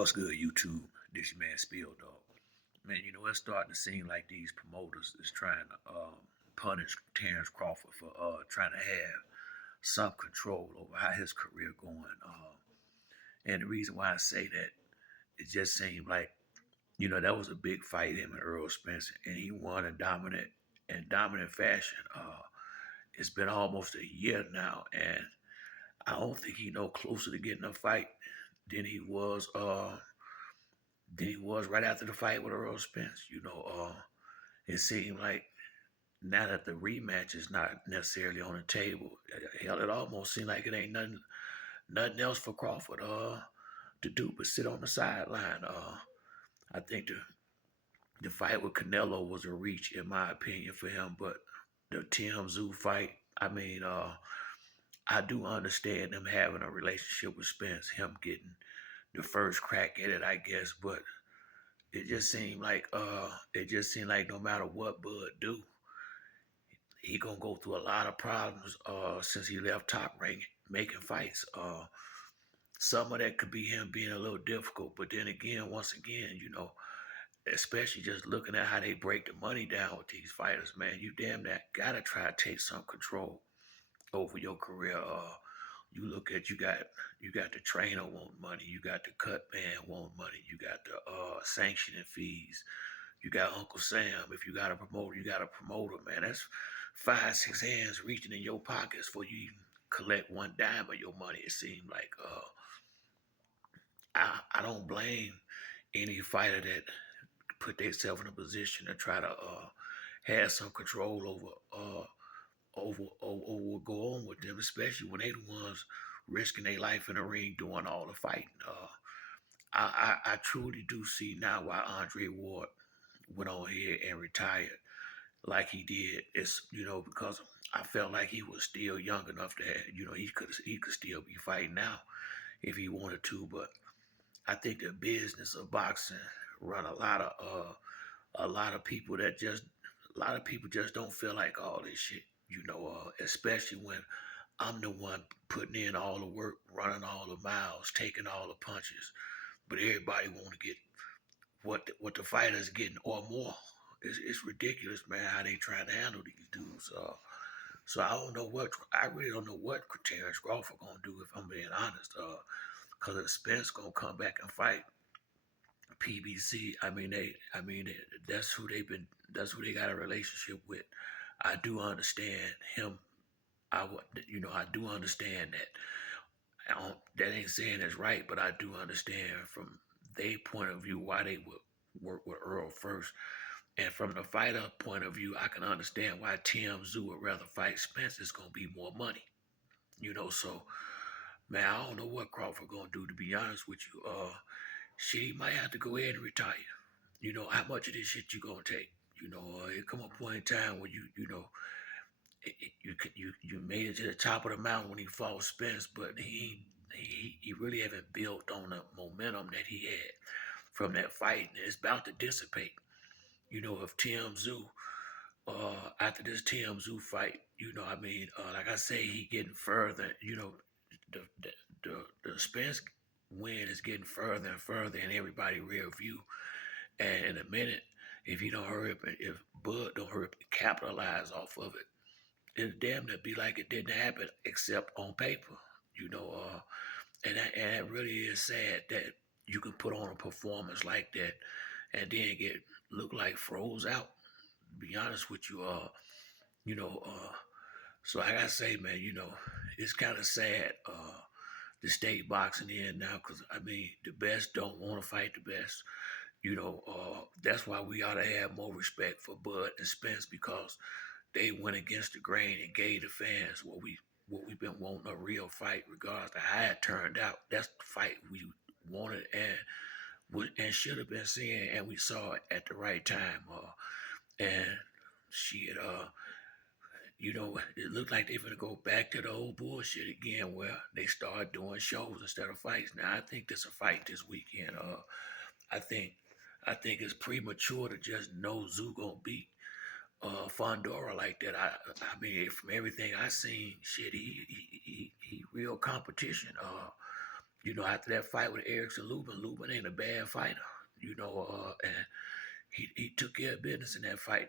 What's good, YouTube? This your man Spill Dog. Man, it's starting to seem like these promoters is trying to punish Terrence Crawford for trying to have some control over how his career going. And the reason why I say that, it just seemed like that was a big fight, him and Earl Spence, and he won in dominant fashion. It's been almost a year now, and I don't think he no closer to getting a fight than he was. Than he was right after the fight with Earl Spence. It seemed like now that the rematch is not necessarily on the table, hell, it almost seemed like it ain't nothing else for Crawford to do but sit on the sideline. I think the fight with Canelo was a reach in my opinion for him, but the Tim Zoo fight, I do understand them having a relationship with Spence, him getting the first crack at it, I guess, but it just seemed like no matter what Bud do, he gonna go through a lot of problems since he left Top Rank making fights. Some of that could be him being a little difficult, but then again, once again, especially just looking at how they break the money down with these fighters, man, you damn that gotta try to take some control over your career. You got the trainer want money, you got the cut man want money, you got the sanctioning fees, you got Uncle Sam. If you got a promoter, you got a promoter, man. That's 5, 6 hands reaching in your pockets for you even collect one dime of your money. It seemed like I don't blame any fighter that put themselves in a position to try to have some control over what go on with them, especially when they the ones risking their life in the ring doing all the fighting. I truly do see now why Andre Ward went on here and retired like he did. It's because I felt like he was still young enough that he could still be fighting now if he wanted to. But I think the business of boxing run a lot of people that just a lot of people just don't feel like all this shit. Especially when I'm the one putting in all the work, running all the miles, taking all the punches, but everybody want to get what the fighters getting or more. It's ridiculous, man, how they trying to handle these dudes. So I really don't know what Terrence Crawford gonna do if I'm being honest. Cause if Spence gonna come back and fight PBC, that's who they got a relationship with. I do understand him. I do understand that. That ain't saying it's right, but I do understand from their point of view why they would work with Earl first. And from the fighter point of view, I can understand why Tim Zoo would rather fight Spence. It's gonna be more money. So man, I don't know what Crawford gonna do to be honest with you. Shit, he might have to go ahead and retire. How much of this shit you gonna take? It come a point in time where you made it to the top of the mountain when he fought Spence, but he really haven't built on the momentum that he had from that fight, and it's about to dissipate. If Tim Zoo, after this Tim Zoo fight, like I say, he getting further. The the the Spence win is getting further and further in everybody rear view, and in a minute, if he don't hurry up and if Bud don't hurry up and capitalize off of it, it'll damn near be like it didn't happen except on paper. You know, and it really is sad that you can put on a performance like that and then get look like froze out. To be honest with you, you know, so like I say, man, it's kind of sad the state boxing in now because the best don't want to fight the best. That's why we ought to have more respect for Bud and Spence because they went against the grain and gave the fans what we've been wanting, a real fight, regardless of how it turned out. That's the fight we wanted and should have been seeing, and we saw it at the right time. And shit, it looked like they're gonna go back to the old bullshit again, where they start doing shows instead of fights. Now I think there's a fight this weekend. I think I think it's premature to just know Zoo gonna beat Fondora like that. From everything I seen, shit, he real competition. After that fight with Erickson Lubin, Lubin ain't a bad fighter. And he took care of business in that fight.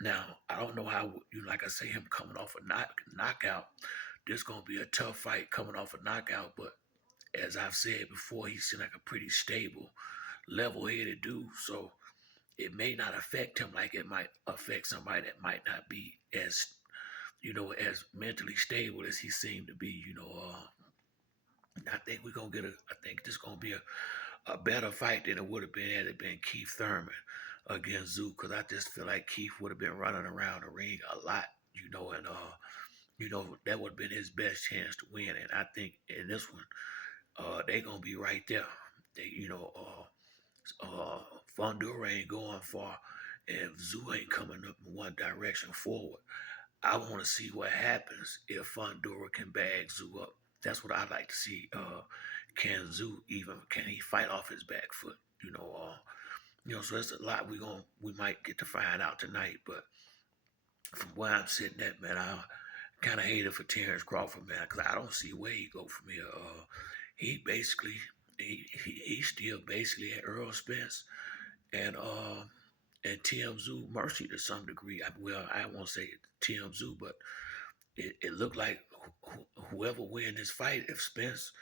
Now, I don't know how, like I say, him coming off a knockout, this going to be a tough fight coming off a knockout. But as I've said before, he seemed like a pretty stable, level headed dude. So it may not affect him like it might affect somebody that might not be as mentally stable as he seemed to be. I think we're going to I think this going to be a better fight than it would have been had it been Keith Thurman against Zoo, because I just feel like Keith would have been running around the ring a lot, and that would have been his best chance to win. And I think in this one, they gonna be right there. They, Fundura ain't going far, and Zoo ain't coming up in one direction forward. I want to see what happens if Fundura can bag Zoo up. That's what I'd like to see. Can he fight off his back foot? So that's a lot we might get to find out tonight. But from where I'm sitting at, man, I kind of hate it for Terrence Crawford, man, because I don't see where he go from here. He basically he's still basically at Earl Spence and Tim Zoo mercy to some degree. I won't say Tim Zoo, but it looked like whoever win this fight, if Spence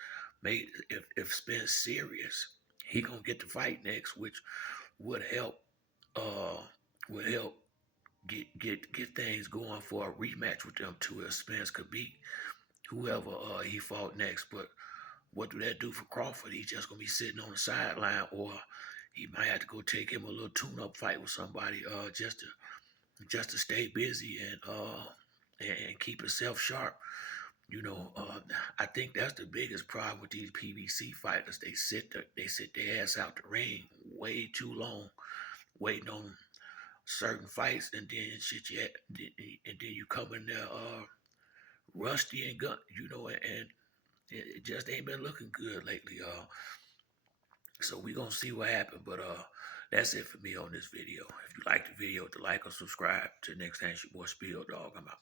serious, he gonna get the fight next, which would help uh would help get things going for a rematch with them two if Spence could beat whoever he fought next. But what do that do for Crawford? He's just gonna be sitting on the sideline, or he might have to go take him a little tune-up fight with somebody just to stay busy and keep himself sharp. I think that's the biggest problem with these PBC fighters. They sit their ass out the ring way too long, waiting on certain fights, and then and then you come in there rusty and gun, and it just ain't been looking good lately. So we gonna see what happens, but that's it for me on this video. If you like the video, hit the like or subscribe. Till next time, it's your boy Spill Dog. I'm out.